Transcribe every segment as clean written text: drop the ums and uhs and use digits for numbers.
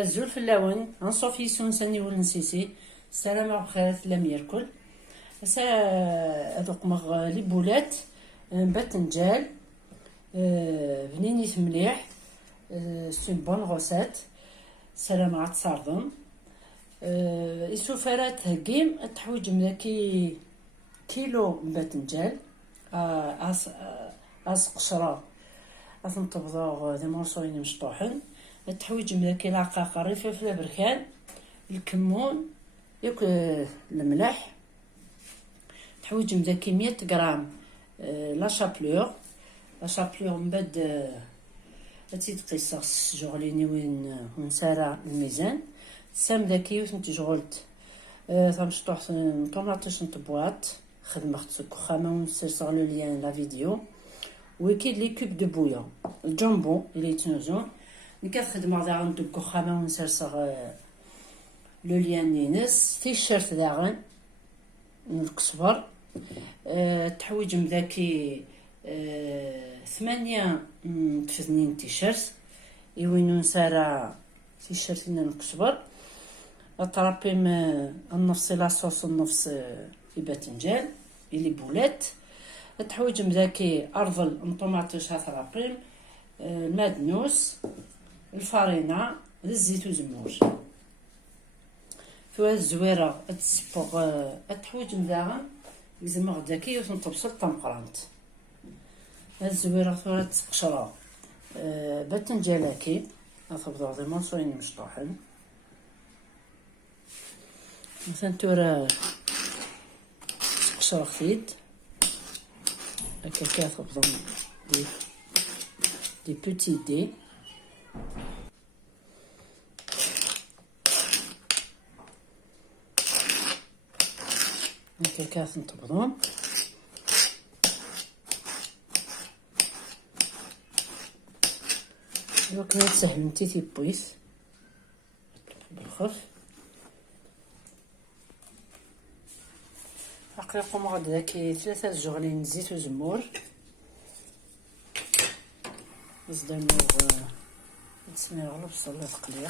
هزو الفلاون غنصوفي سونساني ولنسيسي السلامة بخير لم يركل هسا هذوك مغ لي بولات باذنجان بنينيت مليح سي بون غوسات سلامة غتصارضم السفارات هكيم تحويج ملاكي كيلو باذنجان اس قشرة غتنطبطو ذي مرصوين مشطوحين تحويج ملاكي العقاقة الفلفل بركان الكمون ياك الملح تحويج مذاكي 100 غرام لا شابلور من بعد تيتقيس جوغليني وين سارة الميزان سام ذاكي وثنت جغلت تمشطوح طوماطيش نطبوات خدمة خصك خامة ونسير لو ليان لا فيديو وكيد لي كوب دو بويون الجامبو اللي يتنوزون نكاف خدمة داغن دكو خامة ونسير لو ليان نينس تيشيرت داغن الكسبر تحويج مذاكي 8 تفذنين تيشيرت يوينو نسارة تيشيرت نكسبر اطرابيم النفس لاصوص النفس باذنجان اللي بولات تحويج مذاكي ارضل نطوماطيش هاثرابيم المادنوس الفارينة الزيت وزمور في هاد الزويره تسبوغ تحويج مذاغن لازم غداكي وتنطبسل طمقرانت هاد الزويره ثورة تقشرة باذنجاناكي غتبداو دي منصورين مشطوحين مثلا تورا قشرة خفيد هكا كتبداو دي بوتي دي هكا كتنطبطهم دوك نتسهل نتي تيبويس بالخف حقيقة غاد داكي 3 جغلين زيت وزمور زدانو نتسنى غلو بصلة تقلية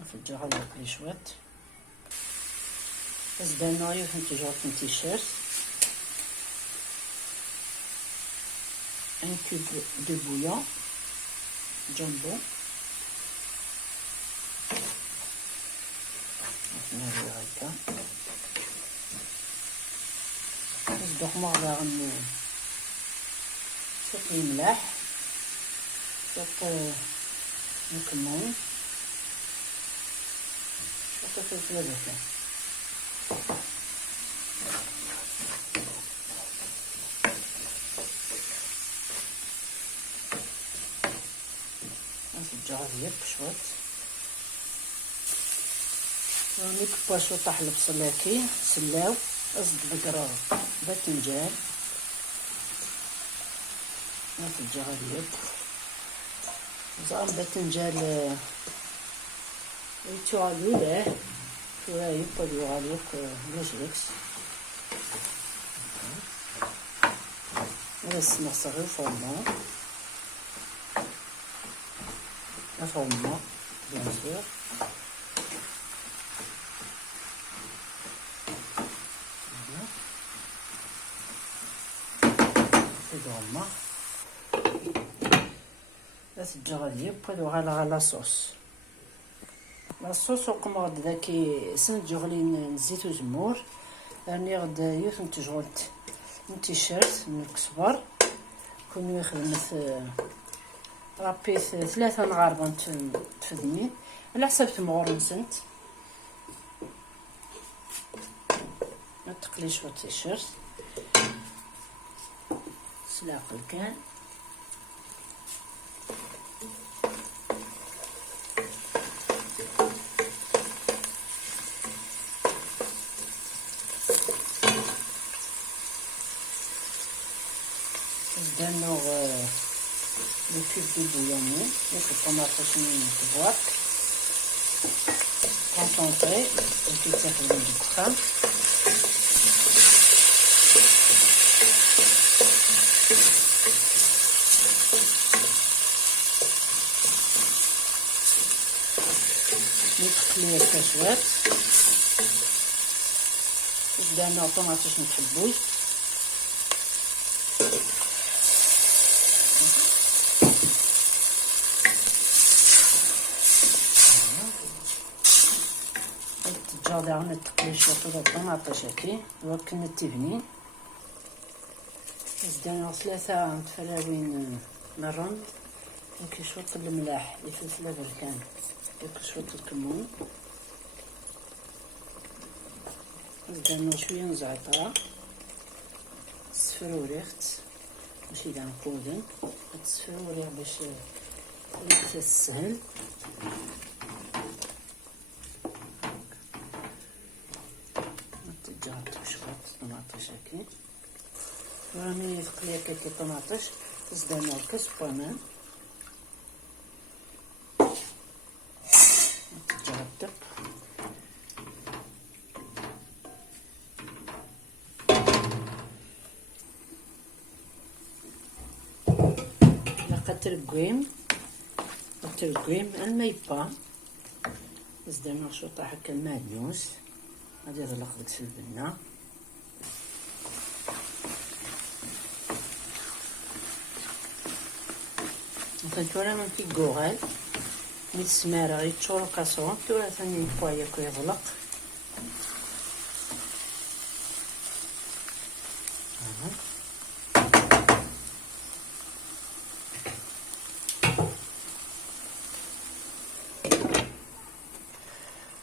نفجر على لي شوات زدانو يوثنتي جوغ تيشيرت un cube de bouillon jumbo نصبح مغرى سوق الملح سوق الكمون سوق الفلفل الأسود نفجر بشوط راني كباشو طاح البصلاكي سلاو أزد بقرا باذنجان نفجر اليد زعما باذنجان يتوالو له شويه يبدو عليك لوجيكس بس نصغر فورما bien sûr c'est vraiment là c'est déjà radié après على لا صوص وقمر داكي سنت جغلين زيت وزمور راني غدا يوثن تجغلت تيشيرت من الكسبر كون يخدمت رابيت 3 نغاربه تفدني على حساب تمغور نسنت ما تقليش في التيشيرت سلاقل كان زدانو لو كوب دو بويون ياك الطماطيش تبواك كونسونطري وكيتاخد من الدخان هكا شوات درنا طوماطيش متحبوش. تجاوب عنا التقليش شويه الطوماطيش هكي وكنا تبنين. زدنا 3 فلاوين مرون وكي شويه الملاح الفلفل البركان وكي شويه الكمون. زدنا شويه نزعتر السفروريخت ماشي كاع نقودن السفروريخ باش يتسهل. تجاوبت بشويه طماطيش هكي راني تقليه كي طماطيش. زدنا كاس بوامان تجاوبت ترقويم الميبا. زدنا شوطة هكا المعدنوس غادي يغلق داك البنة. تورا من في كوغال ميت سمارة غيتشورو كاسرون تورا ثاني نبقى يغلق.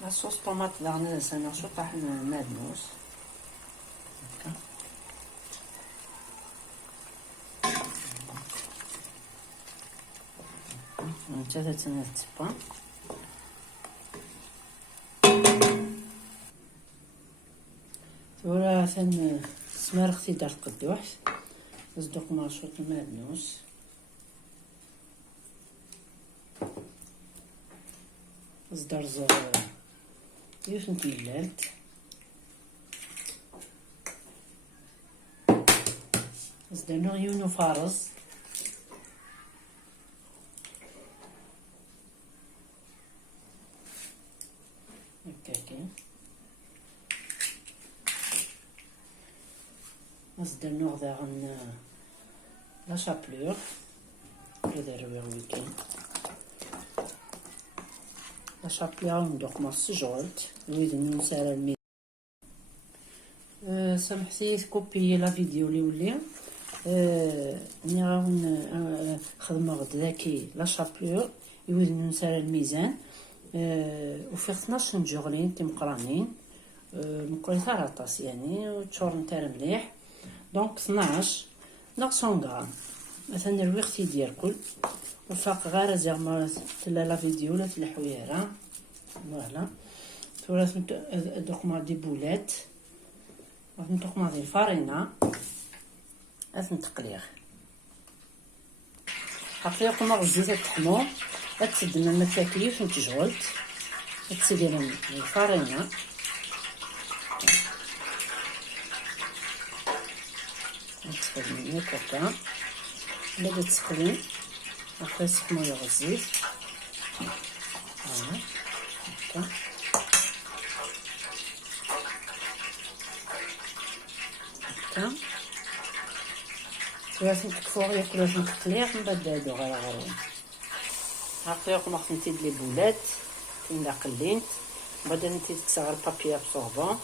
لاصوص طوماط داغنا سنا شوطة المعدنوس هكا. ثلاثة تبان ورا ثان سمار اختي دارت قدوح. صدق مع شوط المعدنوس زدرز يوش نتملالت. زدنا غيونو فارز هكاكي. زدنا غدا لا شابلور هذا رويغ ويكين لا شابلور ندوق مع السجولت نريد نسال المي. سامحتي كوبي لا فيديو اللي ولي ني غاون خدمه غداكي لا شابلور يريد نسال الميزان وفي 12 جوغلين تمقرانين مقريتها راطاس يعني وتشور نتاع مليح دونك 12 ناقص 100 غرام مثلا الوقت ديالكم وفاق غير زعما تلا لا فيديو ولا الحويره فوالا. ثلاث دوق مع دي بولات ندوق مع دي الفارينه اثن تقليغ حقيقة ما الزيت تحمو تسدنا المكاكيف نتجولت تسدنا الفارينه نتسخن هكا بدا تسخن après سخنو الزيت هكا هكا لازم تكفوه ياكل لازم تقليق من بعد هادو غير غيرهم هاكا ما خصني نزيد لي بولات كاين لا قليت بعد نزيد تصغر بابي ابسوربون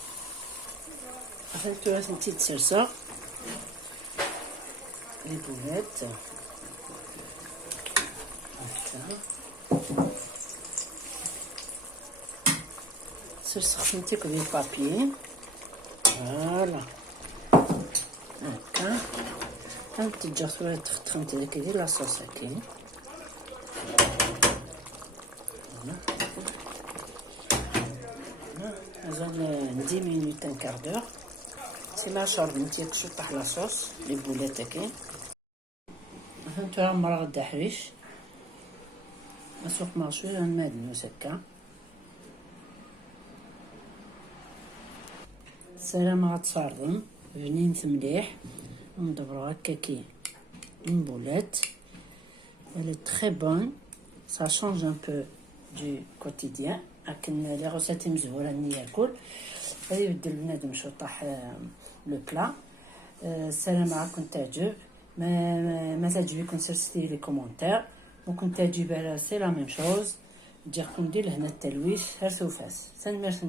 لازم نزيد تسرسر لي بولات هكا سرسختي كبير بابي فوالا هكا تجا شويه تخنت هذاك ديال لاصوص هكا مازال 10 مينوت ان كاردور سي لا شورب نتي تشطح لاصوص لي بولات هكا فهمتو راه مرا غدا حريش مسوق مع شويه المعدنوس هكا. السلامه غتصاردم بنينت مليح ندبرو هكاكي une boulette. Elle est très bonne, ça change un peu du quotidien. لكن لي غوسيتي مزوره اني ياكل. غادي يبدل بنادم شطح لو بلا. السلام عليكم. تعجب ما تعجبكم سيري لي كومونتير. ممكن تعجب سي لا ميم شوز. تجيكم دير لهنا التلويث هرسو فاس. سن ميرسي.